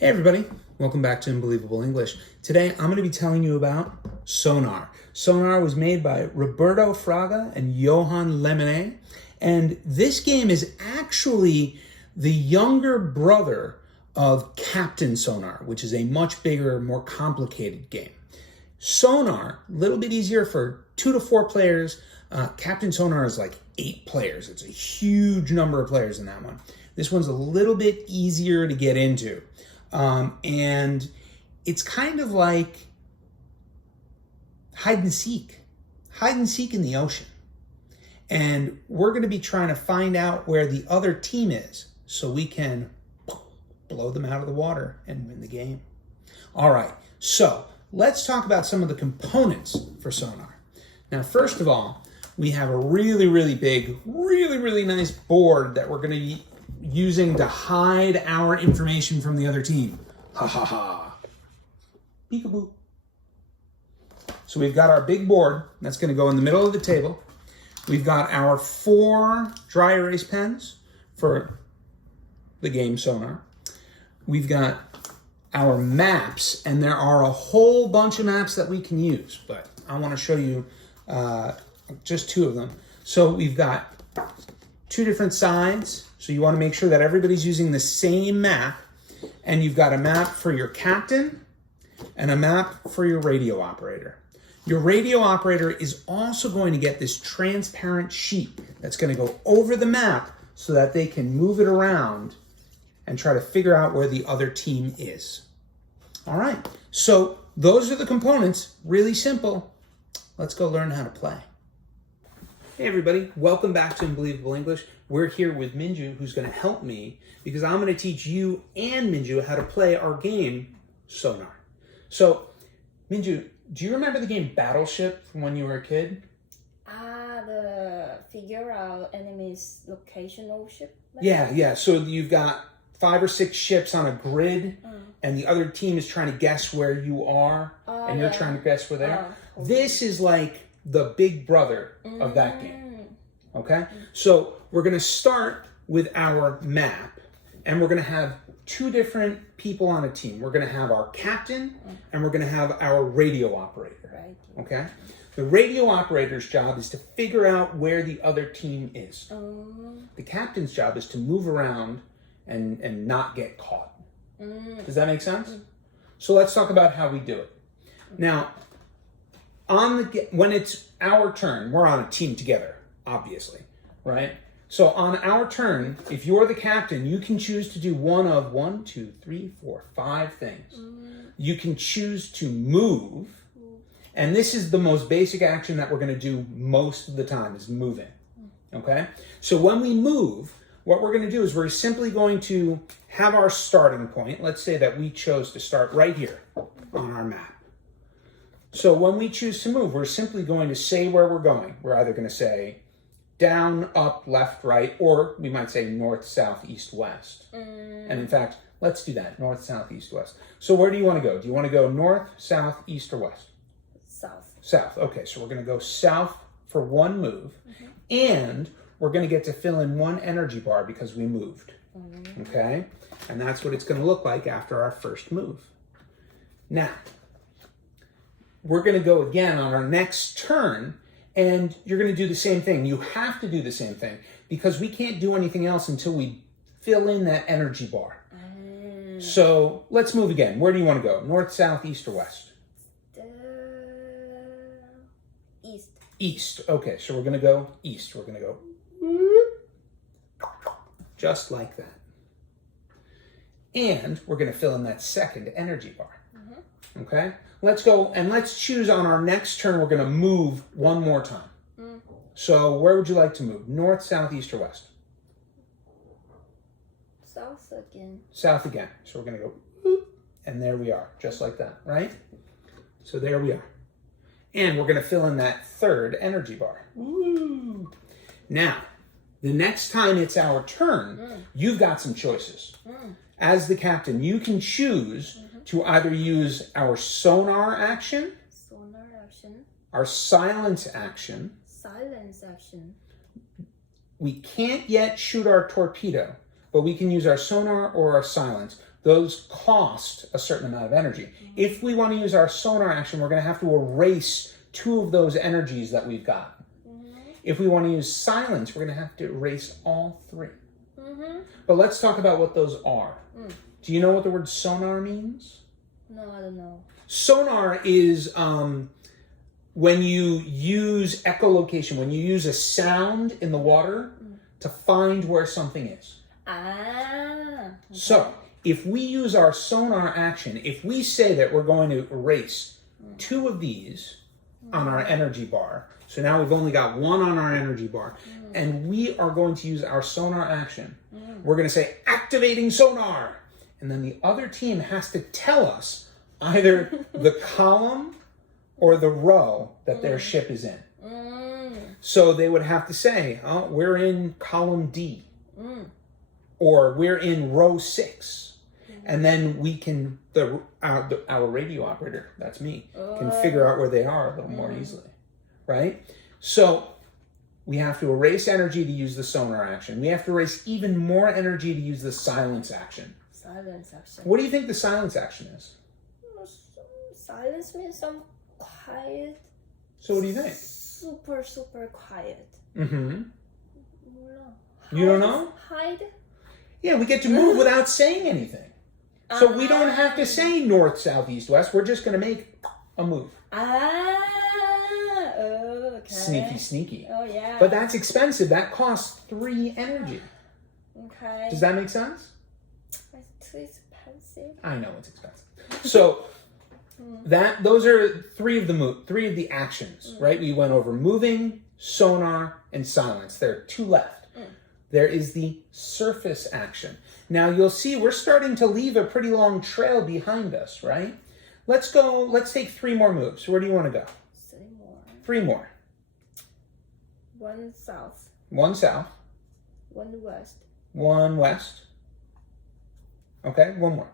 Hey everybody, welcome back to Unbelievable English. Today I'm going to be telling you about Sonar. Sonar was made by Roberto Fraga and Johan Lemene, and this game is actually the younger brother of Captain Sonar, which is a much bigger, more complicated game. Sonar, a little bit easier for 2 to 4 players. Captain Sonar is like 8 players. It's a huge number of players in that one. This one's a little bit easier to get into. And it's kind of like hide and seek in the ocean. And we're going to be trying to find out where the other team is so we can blow them out of the water and win the game. All right, so let's talk about some of the components for Sonar. Now, first of all, we have a really big, really nice board that we're going to be using to hide our information from the other team. Ha ha ha. Peekaboo. So we've got our big board that's going to go in the middle of the table. We've got our 4 dry erase pens for the game Sonar. We've got our maps, and there are a whole bunch of maps that we can use, but I want to show you just 2 of them. So we've got 2 different sides. So you want to make sure that everybody's using the same map, and you've got a map for your captain and a map for your radio operator. Your radio operator is also going to get this transparent sheet that's going to go over the map so that they can move it around and try to figure out where the other team is. All right, so those are the components, really simple. Let's go learn how to play. Hey everybody, welcome back to Unbelievable English. We're here with Minju, who's going to help me because I'm going to teach you and Minju how to play our game, Sonar. So, Minju, do you remember the game Battleship from when you were a kid? The figure out enemy's locational ship? Yeah. So you've got 5 or 6 ships on a grid, and the other team is trying to guess where you are, and you're trying to guess where they are. This is like the big brother of that game. Okay? So we're going to start with our map, and we're going to have 2 different people on a team. We're going to have our captain, and we're going to have our radio operator. Right. Okay? The radio operator's job is to figure out where the other team is. The captain's job is to move around and not get caught. Does that make sense? So let's talk about how we do it. Now, when it's our turn, we're on a team together, obviously, right? So on our turn, if you're the captain, you can choose to do one of 1, 2, 3, 4, 5 things. You can choose to move, and this is the most basic action that we're going to do most of the time is moving, okay? So when we move, what we're going to do is we're simply going to have our starting point. Let's say that we chose to start right here on our map. So when we choose to move, we're simply going to say where we're going. We're either going to say down, up, left, right, or we might say north, south, east, west. And in fact, let's do that, north, south, east, west. So where do you want to go? Do you want to go north, south, east, or west? South. South. Okay, so we're going to go south for one move, and we're going to get to fill in 1 energy bar because we moved. Okay? And that's what it's going to look like after our first move. Now, we're going to go again on our next turn, and you're going to do the same thing. You have to do the same thing because we can't do anything else until we fill in that energy bar. So let's move again. Where do you want to go? North, south, east, or west? East. East. Okay, so we're going to go east. We're going to go just like that. And we're going to fill in that second energy bar. Okay? Let's go and let's choose on our next turn, we're going to move one more time. So where would you like to move? North, south, east, or west? South again. South again. So we're going to go, and there we are, just like that, right? So there we are. And we're going to fill in that third energy bar. Woo! Now, the next time it's our turn, you've got some choices. As the captain, you can choose to either use our sonar action, our silence action. We can't yet shoot our torpedo, but we can use our sonar or our silence. those cost a certain amount of energy. If we want to use our sonar action, we're going to have to erase 2 of those energies that we've got. If we want to use silence, we're going to have to erase all 3. But let's talk about what those are. Do you know what the word sonar means? No, I don't know. Sonar is when you use echolocation, when you use a sound in the water to find where something is. Okay. So, if we use our sonar action, if we say that we're going to erase 2 of these on our energy bar, so now we've only got 1 on our energy bar, and we are going to use our sonar action, we're going to say, activating sonar, and then the other team has to tell us either the column or the row that their ship is in. So they would have to say, oh, we're in column D, or we're in row 6. And then we can, our radio operator, that's me, can figure out where they are a little more easily, right? So we have to erase energy to use the sonar action. We have to erase even more energy to use the silence action. Silence action. What do you think the silence action is? Silence means some quiet. So what do you think? Super, super quiet. Mm-hmm. No. You don't know? Hide? Yeah, we get to move without saying anything. So we don't have to say north, south, east, west. We're just going to make a move. Okay. Sneaky, sneaky. Oh, yeah. But that's expensive. That costs 3 energy. Okay. Does that make sense? It's too expensive. I know it's expensive. So those are 3 of the actions, right? We went over moving, sonar, and silence. There are 2 left. There is the surface action. Now you'll see we're starting to leave a pretty long trail behind us, right? Let's take 3 more moves. Where do you want to go? 3 more. 3 more. 1 south. 1 south. 1 west. 1 west. Okay, 1 more.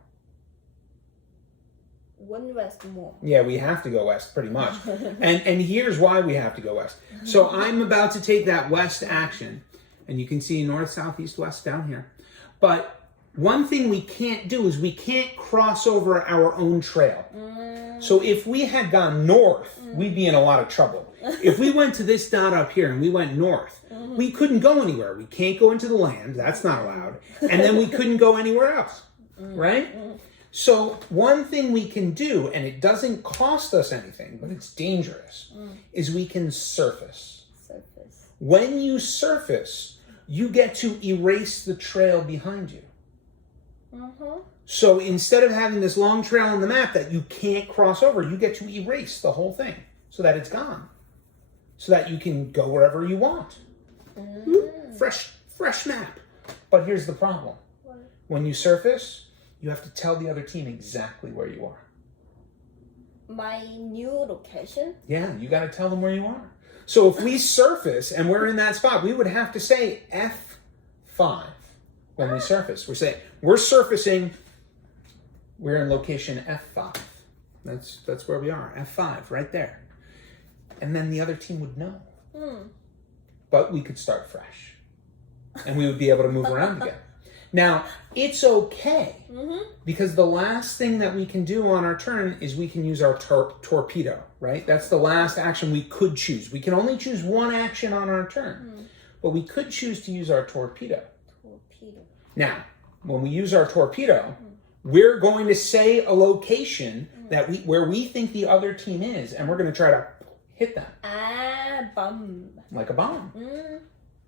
1 west more. Yeah, we have to go west pretty much. and here's why we have to go west. So I'm about to take that west action. And you can see north, south, east, west down here. But one thing we can't do is we can't cross over our own trail. So if we had gone north, we'd be in a lot of trouble. If we went to this dot up here and we went north, we couldn't go anywhere. We can't go into the land. That's not allowed. And then we couldn't go anywhere else, right? So one thing we can do, and it doesn't cost us anything, but it's dangerous, is we can surface. When you surface, you get to erase the trail behind you. So instead of having this long trail on the map that you can't cross over, you get to erase the whole thing so that it's gone. So that you can go wherever you want. Fresh map. But here's the problem. When you surface, you have to tell the other team exactly where you are. My new location? Yeah, you got to tell them where you are. So if we surface and we're in that spot, we would have to say F5 when we surface. We're surfacing, we're in location F5. That's where we are, F5, right there. And then the other team would know. But we could start fresh. And we would be able to move around again. Now, it's okay, because the last thing that we can do on our turn is we can use our torpedo, right? That's the last action we could choose. We can only choose 1 action on our turn, but we could choose to use our torpedo. Now, when we use our torpedo, we're going to say a location where we think the other team is, and we're going to try to hit them. Bomb. Like a bomb.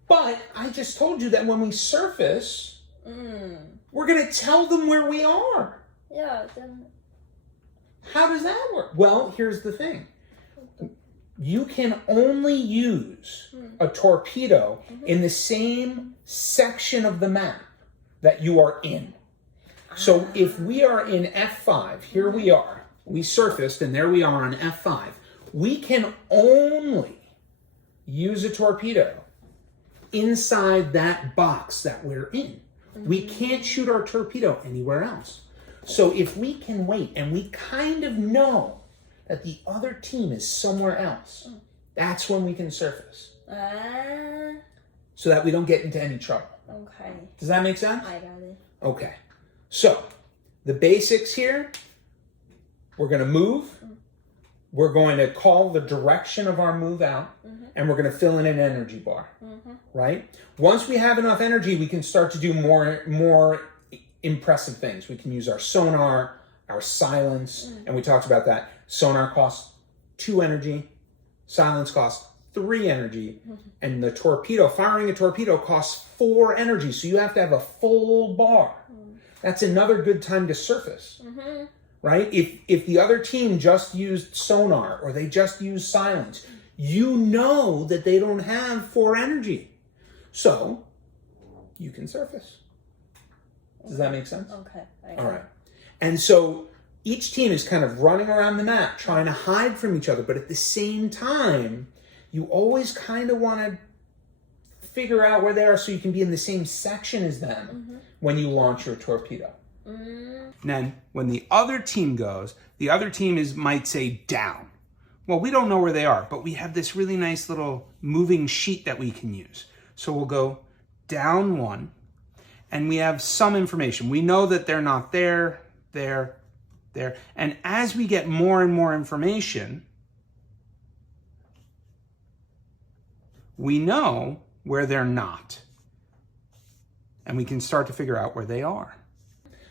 But I just told you that when we surface, we're going to tell them where we are. Yeah, then... How does that work? Well, here's the thing. You can only use a torpedo in the same section of the map that you are in. So if we are in F5, here we are, we surfaced and there we are on F5, we can only use a torpedo inside that box that we're in. We can't shoot our torpedo anywhere else. So if we can wait and we kind of know that the other team is somewhere else, that's when we can surface. So that we don't get into any trouble. Okay. Does that make sense? I got it. Okay. So the basics here, we're going to move. We're going to call the direction of our move out, and we're going to fill in an energy bar, right? Once we have enough energy, we can start to do more impressive things. We can use our sonar, our silence, and we talked about that. Sonar costs 2 energy, silence costs 3 energy, and the torpedo, firing a torpedo costs 4 energy, so you have to have a full bar. That's another good time to surface. Right? If the other team just used sonar or they just used silence, you know that they don't have 4 energy. So you can surface. Does that make sense? Okay. All right. And so each team is kind of running around the map trying to hide from each other, but at the same time, you always kind of want to figure out where they are so you can be in the same section as them when you launch your torpedo. And then when the other team goes, the other team might say down. Well, we don't know where they are, but we have this really nice little moving sheet that we can use. So we'll go down 1, and we have some information. We know that they're not there, there. And as we get more and more information, we know where they're not. And we can start to figure out where they are.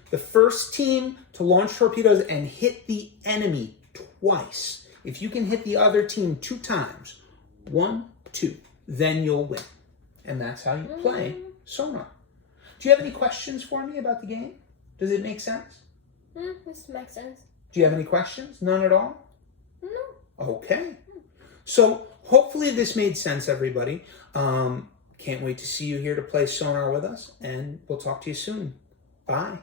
The first team to launch torpedoes and hit the enemy twice. If you can hit the other team 2 times, 1, 2, then you'll win. And that's how you play Sonar. Do you have any questions for me about the game? Does it make sense? This makes sense. Do you have any questions? None at all? No. Okay. So hopefully this made sense, everybody. Can't wait to see you here to play Sonar with us, and we'll talk to you soon. Bye.